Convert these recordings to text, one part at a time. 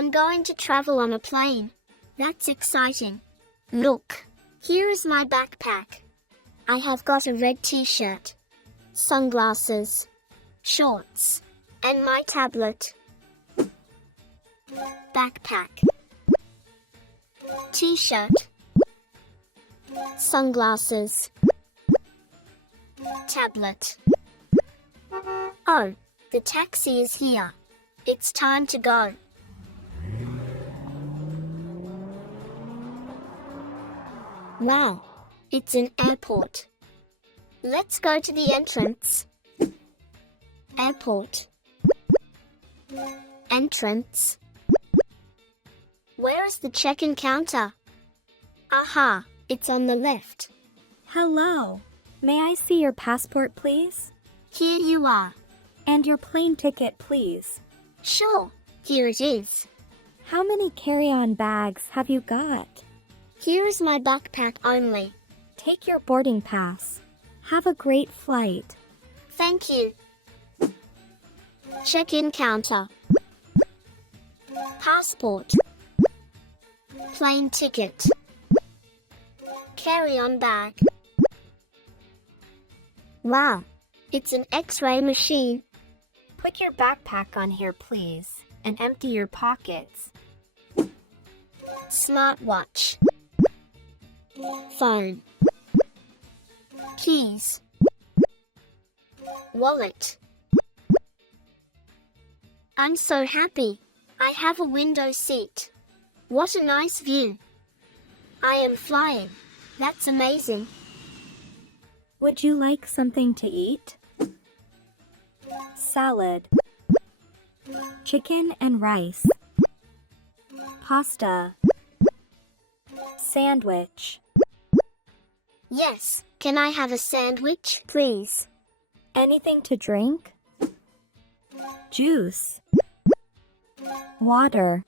I'm going to travel on a plane. That's exciting. Look, here is my backpack. I have got a red t-shirt, sunglasses, shorts, and my tablet. Backpack, t-shirt, sunglasses, tablet. Oh, the taxi is here. It's time to go. Wow, it's an airport. Let's go to the entrance. Airport. Entrance. Where is the check-in counter? Aha, it's on the left. Hello. May I see your passport, please? Here you are. And your plane ticket, please. Sure, here it is. How many carry-on bags have you got? Here is my backpack only. Take your boarding pass. Have a great flight. Thank you. Check-in counter. Passport. Plane ticket. Carry-on bag. Wow, it's an X-ray machine. Put your backpack on here, please, and empty your pockets. Smartwatch. Phone. Keys. Wallet. I'm so happy. I have a window seat. What a nice view. I am flying. That's amazing. Would you like something to eat? Salad. Chicken and rice. Pasta. Sandwich. Yes, can I have a sandwich, please? Anything to drink? Juice. Water.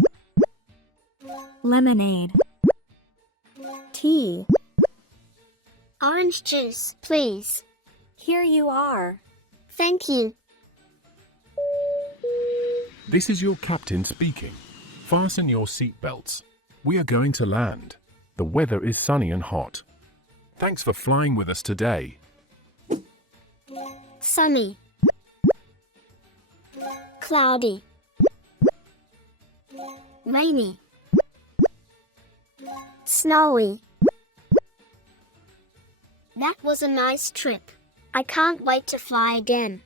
Lemonade. Tea. Orange juice, please. Here you are. Thank you. This is your captain speaking. Fasten your seatbelts. We are going to land. The weather is sunny and hot. Thanks for flying with us today. Sunny. Cloudy. Rainy. Snowy. That was a nice trip. I can't wait to fly again.